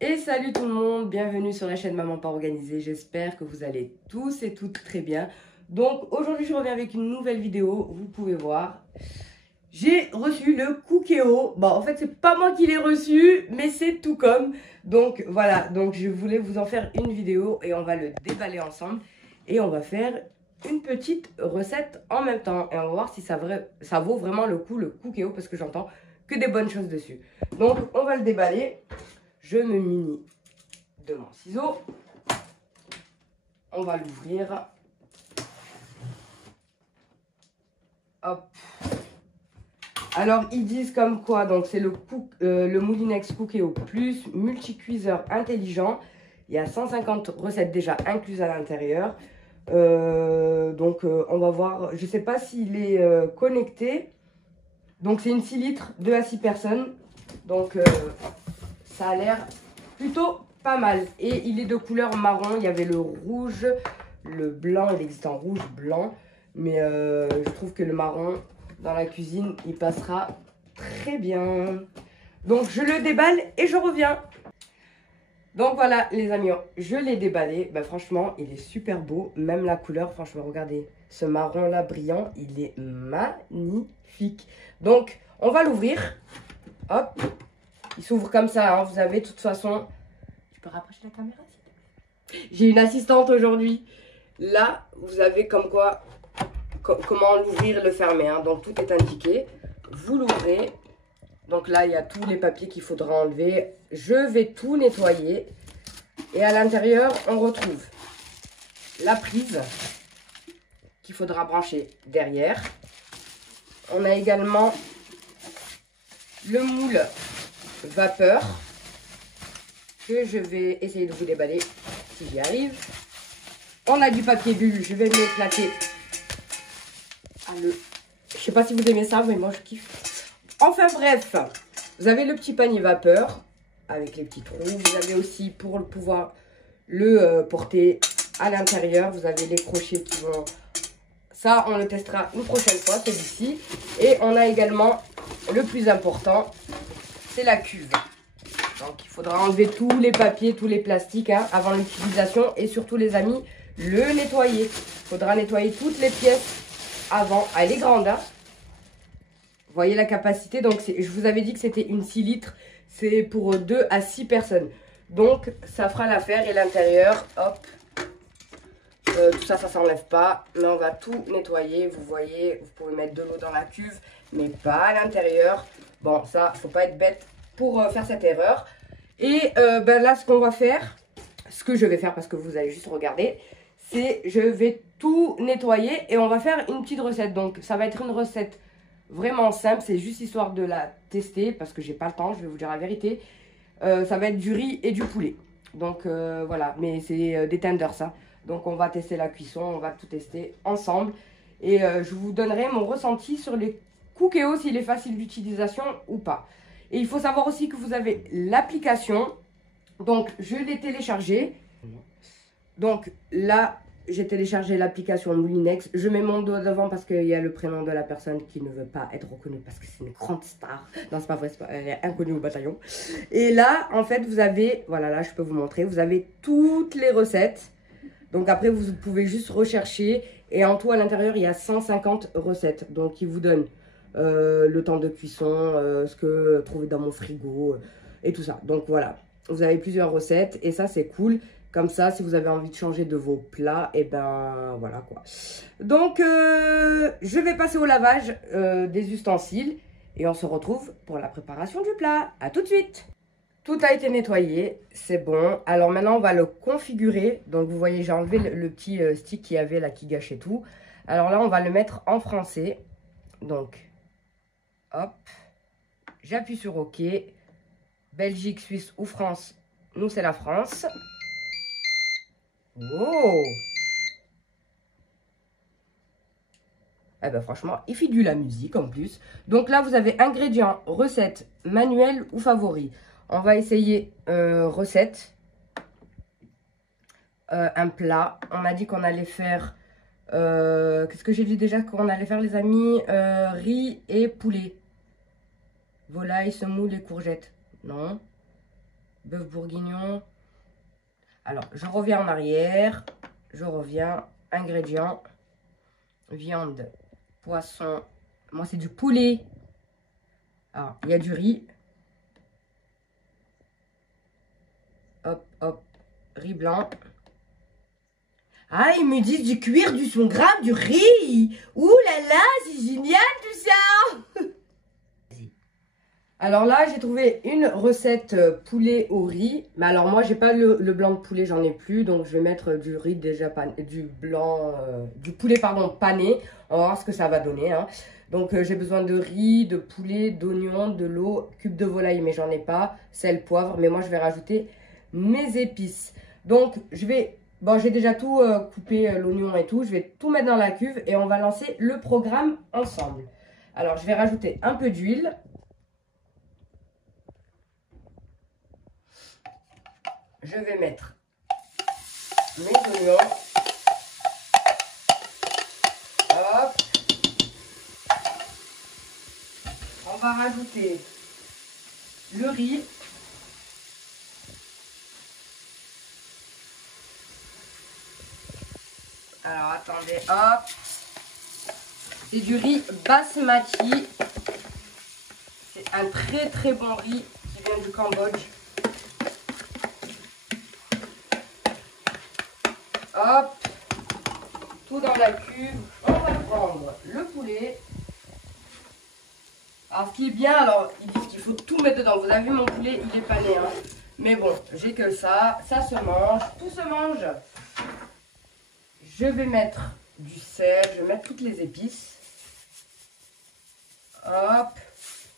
Et salut tout le monde, bienvenue sur la chaîne Maman Pas Organisée. J'espère que vous allez tous et toutes très bien. Donc aujourd'hui je reviens avec une nouvelle vidéo, vous pouvez voir. J'ai reçu le Cookéo. Bon en fait c'est pas moi qui l'ai reçu, mais c'est tout comme. Donc voilà, donc je voulais vous en faire une vidéo et on va le déballer ensemble. Et on va faire une petite recette en même temps. Et on va voir si ça vaut vraiment le coup le Cookéo, parce que j'entends que des bonnes choses dessus. Donc on va le déballer. Je me munis de mon ciseau. On va l'ouvrir. Hop. Alors, ils disent comme quoi, donc c'est le Moulinex Cookéo Plus multicuiseur intelligent. Il y a 150 recettes déjà incluses à l'intérieur. On va voir. Je ne sais pas s'il est connecté. Donc, c'est une 6 litres, 2 à 6 personnes. Donc, ça a l'air plutôt pas mal. Et il est de couleur marron. Il y avait le rouge, le blanc. Il existe en rouge, blanc. Mais je trouve que le marron, dans la cuisine, il passera très bien. Donc, je le déballe et je reviens. Donc, voilà, les amis, je l'ai déballé. Ben, franchement, il est super beau. Même la couleur, franchement, regardez. Ce marron-là brillant, il est magnifique. Donc, on va l'ouvrir. Hop. Il s'ouvre comme ça, hein. Vous avez de toute façon... Tu peux rapprocher la caméra? J'ai une assistante aujourd'hui. Là, vous avez comme quoi... comment l'ouvrir et le fermer, hein. Donc, tout est indiqué. Vous l'ouvrez. Donc là, il y a tous les papiers qu'il faudra enlever. Je vais tout nettoyer. Et à l'intérieur, on retrouve la prise qu'il faudra brancher derrière. On a également le moule vapeur que je vais essayer de vous déballer si j'y arrive. On a du papier bulle, je vais m'éclater. Je sais pas si vous aimez ça, mais moi je kiffe. Enfin bref, vous avez le petit panier vapeur avec les petits trous. Vous avez aussi, pour pouvoir le porter à l'intérieur, vous avez les crochets qui vont... Ça, on le testera une prochaine fois, celui-ci. Et on a également le plus important, c'est la cuve. Donc, il faudra enlever tous les papiers, tous les plastiques, hein, avant l'utilisation. Et surtout, les amis, le nettoyer. Il faudra nettoyer toutes les pièces avant. Elle est grande, hein. Vous voyez la capacité. Donc, je vous avais dit que c'était une 6 litres. C'est pour 2 à 6 personnes. Donc, ça fera l'affaire. Et l'intérieur, hop. Tout ça, ça s'enlève pas. Mais on va tout nettoyer. Vous voyez, vous pouvez mettre de l'eau dans la cuve, mais pas à l'intérieur. Bon, ça, faut pas être bête pour faire cette erreur. Et là, ce qu'on va faire, ce que je vais faire, parce que vous allez juste regarder, c'est je vais tout nettoyer et on va faire une petite recette. Donc, ça va être une recette vraiment simple. C'est juste histoire de la tester parce que j'ai pas le temps, je vais vous dire la vérité. Ça va être du riz et du poulet. Donc, voilà. Mais c'est des tenders, ça. Donc, on va tester la cuisson. On va tout tester ensemble. Et je vous donnerai mon ressenti sur les Cookéo, s'il est facile d'utilisation ou pas. Et il faut savoir aussi que vous avez l'application. Donc, je l'ai téléchargée. Donc, là, j'ai téléchargé l'application Moulinex. Je mets mon doigt devant parce qu'il y a le prénom de la personne qui ne veut pas être reconnue parce que c'est une grande star. Non, c'est pas vrai, elle est inconnue au bataillon. Et là, en fait, vous avez... Voilà, là, je peux vous montrer. Vous avez toutes les recettes. Donc, après, vous pouvez juste rechercher. Et en tout, à l'intérieur, il y a 150 recettes. Donc, il vous donne... le temps de cuisson, ce que trouver dans mon frigo et tout ça. Donc voilà, vous avez plusieurs recettes et ça c'est cool. Comme ça, si vous avez envie de changer de vos plats, et ben voilà quoi. Donc je vais passer au lavage des ustensiles et on se retrouve pour la préparation du plat. À tout de suite. Tout a été nettoyé, c'est bon. Alors maintenant on va le configurer. Donc vous voyez, j'ai enlevé le petit stick qu'il y avait là qui gâchait tout. Alors là on va le mettre en français. Donc hop, j'appuie sur OK. Belgique, Suisse ou France, nous c'est la France. Oh! Eh ben franchement, il fait la musique en plus. Donc là, vous avez ingrédients, recettes, manuel ou favoris. On va essayer recette. Un plat. On a dit qu'on allait faire... Qu'est-ce que j'ai dit déjà qu'on allait faire les amis? Riz et poulet. Volaille, semoule et courgettes. Non. bœuf bourguignon. Alors, je reviens en arrière. Je reviens. Ingrédients. Viande, poisson. Moi, c'est du poulet. Alors, il y a du riz. Hop, hop. Riz blanc. Ah, ils me disent du cuir, du 100 grammes, du riz. Ouh là là, c'est génial tout ça. Alors là, j'ai trouvé une recette poulet au riz. Mais alors moi, j'ai pas le blanc de poulet, j'en ai plus. Donc je vais mettre du riz déjà pané, du poulet pardon pané. On va voir ce que ça va donner. Hein. Donc j'ai besoin de riz, de poulet, d'oignons, de l'eau, cube de volaille, mais j'en ai pas. Sel, poivre, mais moi je vais rajouter mes épices. Donc je vais, bon j'ai déjà tout coupé, l'oignon et tout. Je vais tout mettre dans la cuve et on va lancer le programme ensemble. Alors je vais rajouter un peu d'huile. Je vais mettre mes oignons. Hop. On va rajouter le riz. Alors attendez, hop. C'est du riz basmati. C'est un très très bon riz qui vient du Cambodge. Hop, tout dans la cuve. On va prendre le poulet. Alors, ce qui est bien, alors, ils disent qu'il faut tout mettre dedans. Vous avez vu, mon poulet, il est pané. Hein. Mais bon, j'ai que ça. Ça se mange. Tout se mange. Je vais mettre du sel. Je vais mettre toutes les épices. Hop.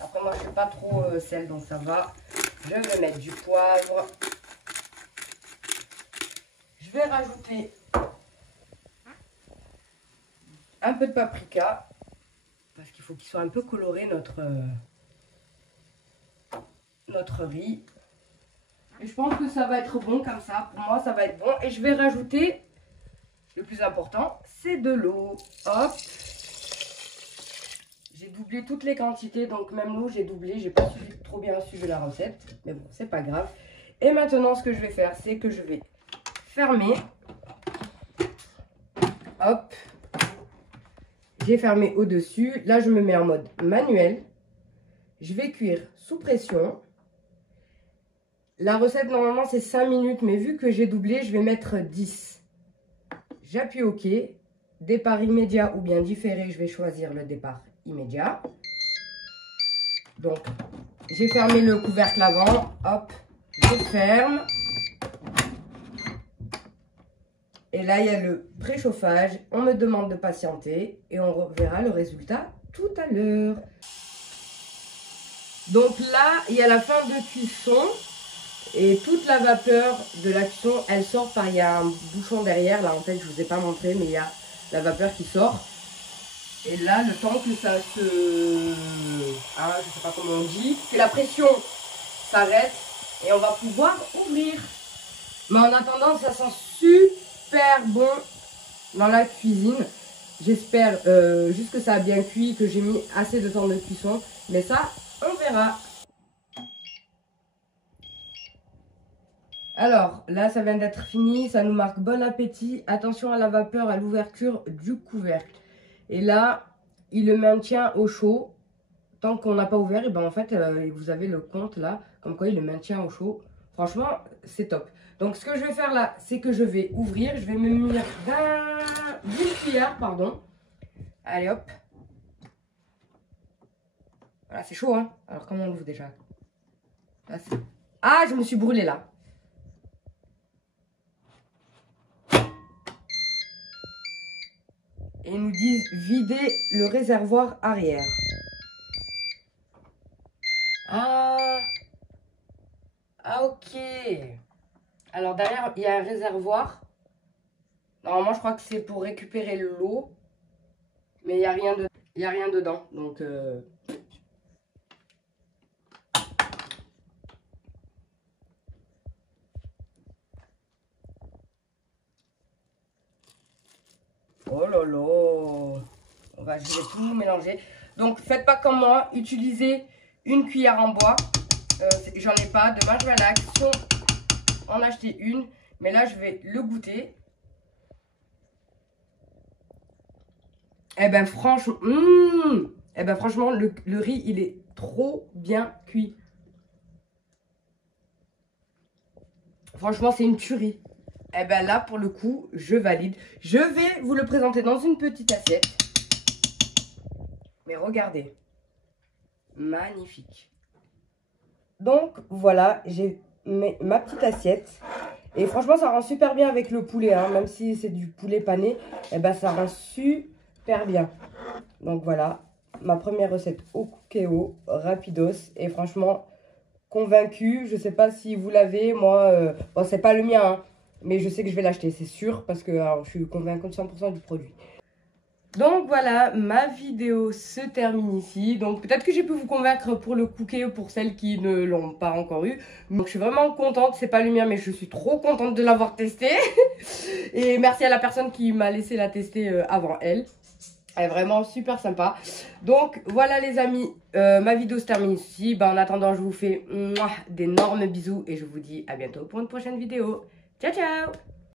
Après, moi, je ne fais pas trop sel, donc ça va. Je vais mettre du poivre. Je vais rajouter un peu de paprika parce qu'il faut qu'il soit un peu coloré notre riz. Et je pense que ça va être bon comme ça. Pour moi, ça va être bon. Et je vais rajouter, le plus important, c'est de l'eau. Hop. J'ai doublé toutes les quantités, donc même l'eau, j'ai doublé. J'ai pas trop bien suivi la recette, mais bon, c'est pas grave. Et maintenant, ce que je vais faire, c'est que je vais fermer. Hop. J'ai fermé au-dessus. Là, je me mets en mode manuel. Je vais cuire sous pression. La recette, normalement, c'est 5 minutes. Mais vu que j'ai doublé, je vais mettre 10. J'appuie OK. Départ immédiat ou bien différé. Je vais choisir le départ immédiat. Donc, j'ai fermé le couvercle avant. Hop. Je ferme. Et là, il y a le préchauffage. On me demande de patienter et on verra le résultat tout à l'heure. Donc là, il y a la fin de cuisson et toute la vapeur de la cuisson, elle sort par, il y a un bouchon derrière. Là, en fait, je ne vous ai pas montré, mais il y a la vapeur qui sort. Et là, le temps que ça se... Ah, je ne sais pas comment on dit. Que la pression s'arrête et on va pouvoir ouvrir. Mais en attendant, ça sent super bon dans la cuisine. J'espère juste que ça a bien cuit, que j'ai mis assez de temps de cuisson. Mais ça, on verra. Alors, là, ça vient d'être fini. Ça nous marque bon appétit. Attention à la vapeur à l'ouverture du couvercle. Et là, il le maintient au chaud. Tant qu'on n'a pas ouvert, et ben en fait, vous avez le compte là. Comme quoi, il le maintient au chaud. Franchement, c'est top. Donc, ce que je vais faire là, c'est que je vais ouvrir. Je vais me munir d'une cuillère, pardon. Allez, hop. Voilà, c'est chaud, hein. Alors, comment on l'ouvre déjà? Là, ah, je me suis brûlée là. Et ils nous disent vider le réservoir arrière. Ah, ok. Alors derrière, il y a un réservoir. Normalement, je crois que c'est pour récupérer l'eau. Mais il n'y a rien dedans. Donc, oh là là. Je vais tout mélanger. Donc, faites pas comme moi. Utilisez une cuillère en bois. J'en ai pas. Demain, je vais à l'Action en acheter une. Mais là, je vais le goûter. Eh ben, franchement, eh ben, franchement le riz, il est trop bien cuit. Franchement, c'est une tuerie. Eh ben là, pour le coup, je valide. Je vais vous le présenter dans une petite assiette. Mais regardez. Magnifique. Donc, voilà, j'ai ma petite assiette. Et franchement, ça rend super bien avec le poulet. Hein, même si c'est du poulet pané, eh ben, ça rend super bien. Donc, voilà. Ma première recette au cookéo, rapidos. Et franchement, convaincu. Je sais pas si vous l'avez. Moi, bon, c'est pas le mien, hein, mais je sais que je vais l'acheter, c'est sûr. Parce que alors, je suis convaincue de 100% du produit. Donc voilà, ma vidéo se termine ici. Donc peut-être que j'ai pu vous convaincre pour le cookéo pour celles qui ne l'ont pas encore eu. Donc je suis vraiment contente, c'est pas le mien mais je suis trop contente de l'avoir testé. Et merci à la personne qui m'a laissé la tester avant elle. Elle est vraiment super sympa. Donc voilà les amis, ma vidéo se termine ici. En attendant, je vous fais d'énormes bisous et je vous dis à bientôt pour une prochaine vidéo. Ciao ciao!